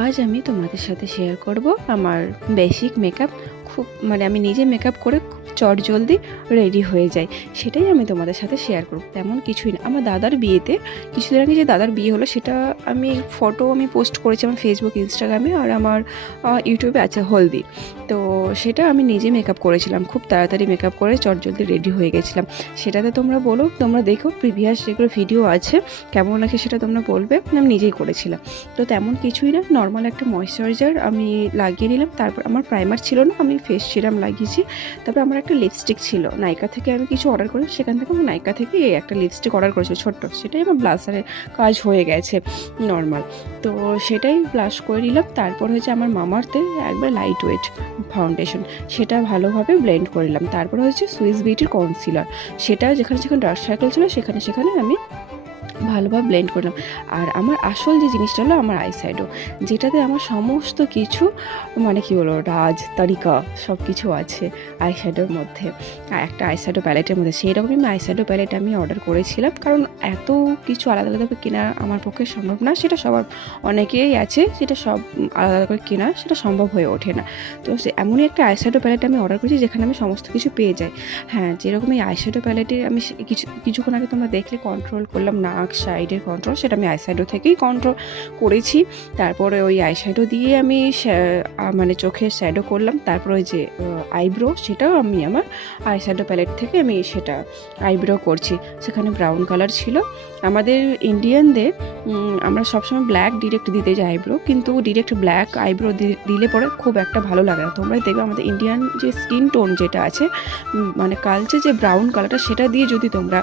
আজ আমি তোমাদের সাথে শেয়ার করব আমার বেসিক মেকআপ। খুব আমি নিজে মেকআপ করে খুব চটজলদি রেডি হয়ে যাই, সেটাই আমি তোমাদের সাথে শেয়ার করব। তেমন কিছুই না। আমার দাদার বিয়েতে কিছুদিন আগে যে দাদার বিয়ে হলো, সেটা ফটো পোস্ট করেছি আমার ফেসবুক, ইনস্টাগ্রামে, আর আমার ইউটিউবে আছে হলদি। তো সেটা আমি নিজে মেকআপ করেছিলাম, খুব তাড়াতাড়ি মেকআপ করে চটজলদি রেডি হয়ে গেছিলাম। সেটাতে তোমরা বলো, তোমরা দেখো প্রিভিয়াস যেগুলো ভিডিও আছে কেমন লাগে সেটা তোমরা বলবে। আমি নিজেই করেছিলাম। তো তেমন কিছুই না, নর্মাল একটা ময়েশ্চারাইজার আমি লাগিয়ে নিলাম। তারপর আমার প্রাইমার ছিল না, আমি ফেস সিরাম লাগিয়েছি। তারপর আমার একটা লিপস্টিক ছিল, নাইকা থেকে আমি কিছু অর্ডার করি, সেখান থেকে আমি নাইকা থেকে একটা লিপস্টিক অর্ডার করেছি ছোট্ট, সেটাই আমার ব্লাশারের কাজ হয়ে গেছে নর্মাল। তো সেটাই ব্লাশ করে নিলাম। তারপর হচ্ছে আমার মামার্থে একবার লাইট ওয়েট ফাউন্ডেশন, সেটা ভালোভাবে ব্লেন্ড করে নিলাম। তারপর হচ্ছে সুইস বিউটির কনসিলার, সেটা যেখানে যেখানে ডার্ক সার্কেল ছিল সেখানে সেখানে আমি ভালোভাবে ব্লেন্ড করলাম। আর আমার আসল যে জিনিসটা হলো আমার আইশ্যাডো, যেটাতে আমার সমস্ত কিছু কি বলবো, রাজ তারিকা সব কিছু আছে আইশ্যাডোর মধ্যে, একটা আইশ্যাডো প্যালেটের মধ্যে। সেই রকমই আইশ্যাডো প্যালেট আমি অর্ডার করেছিলাম, কারণ এত কিছু আলাদা আলাদা কেনা আমার পক্ষে সম্ভব না। সেটা সবার অনেকেই আছে, সেটা সব আলাদা আলাদা করে কেনা সেটা সম্ভব হয়ে ওঠে না। তো এমনই একটা আইশ্যাডো প্যালেট আমি অর্ডার করেছি যেখানে আমি সমস্ত কিছু পেয়ে যাই। হ্যাঁ, যেরকম এই আইশ্যাডো প্যালেটে আমি কিছুক্ষণ আগে তোমরা দেখলে কন্ট্রোল করলাম নাক সাইডের কন্ট্রোল, সেটা আমি আইশ্যাডো থেকেই কন্ট্রোল করেছি। তারপরে ওই আইশ্যাডো দিয়ে আমি চোখের শ্যাডো করলাম। তারপর ওই যে আইব্রো, সেটাও আমি আমার আইশ্যাডো প্যালেট থেকে আমি সেটা আইব্রো করছি। সেখানে ব্রাউন কালার ছিল। আমাদের ইন্ডিয়ানদের আমরা সবসময় ব্ল্যাক ডিরেক্ট দিতে যাই আইব্রো, কিন্তু ডিরেক্ট ব্ল্যাক আইব্রো দিলে পরে খুব একটা ভালো লাগে না। তোমরাই দেখবে আমাদের ইন্ডিয়ান যে স্কিন টোন যেটা আছে, কালচে যে ব্রাউন কালারটা, সেটা দিয়ে যদি তোমরা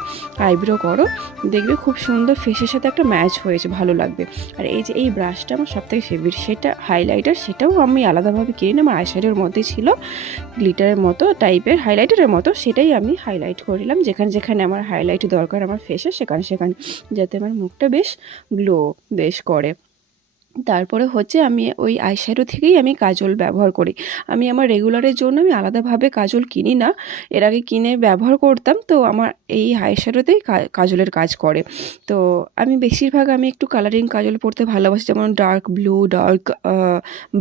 আইব্রো করো, দেখবে খুব সুন্দর ফেসের সাথে একটা ম্যাচ হয়েছে, ভালো লাগবে। আর এই যে এই ব্রাশটা আমার সবথেকে ফেভারিট, সেটা হাইলাইটার, সেটাও আমি আলাদাভাবে কিনে আমার আইশ্যাডোর মধ্যে ছিল, গ্লিটারের মতো টাইপের, হাইলাইটারের মতো। সেটাই আমি হাইলাইট করে নিলাম যেখানে যেখানে আমার হাইলাইট দরকার আমার ফেসে, সেখানে সেখানে, যাতে আমার মুখটা বেশ গ্লো বেশ করে। তারপরে হচ্ছে আমি ওই আইশ্যাডো থেকেই আমি কাজল ব্যবহার করি। আমি আমার রেগুলারের জন্য আমি আলাদাভাবে কাজল কিনি না, এর আগে কিনে ব্যবহার করতাম। তো আমার এই আইশ্যাডোতেই কাজলের কাজ করে। তো আমি বেশিরভাগ আমি একটু কালারিং কাজল পরতে ভালোবাসি, যেমন ডার্ক ব্লু, ডার্ক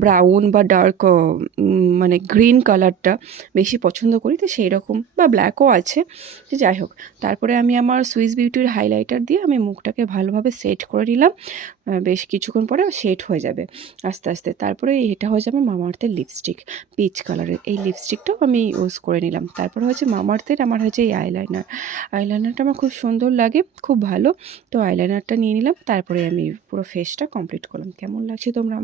ব্রাউন বা ডার্ক গ্রিন কালারটা বেশি পছন্দ করি। তো সেই রকম, বা ব্ল্যাকও আছে, তো যাই হোক। তারপরে আমি আমার সুইস বিউটির হাইলাইটার দিয়ে আমি মুখটাকে ভালোভাবে সেট করে নিলাম। বেশ কিছুক্ষণ পরে সেট হয়ে যাবে আস্তে আস্তে। তারপরে এটা হচ্ছে আমার মামাআর্থের লিপস্টিক, পিচ কালারের। এই লিপস্টিকটাও আমি ইউজ করে নিলাম। তারপরে হচ্ছে মামাআর্থের আমার হচ্ছে এই আইলাইনারটা আমার খুব সুন্দর লাগে, খুব ভালো। তো আইলাইনারটা নিয়ে নিলাম। তারপরে আমি পুরো ফেসটা কমপ্লিট করলাম। কেমন লাগছে তোমরা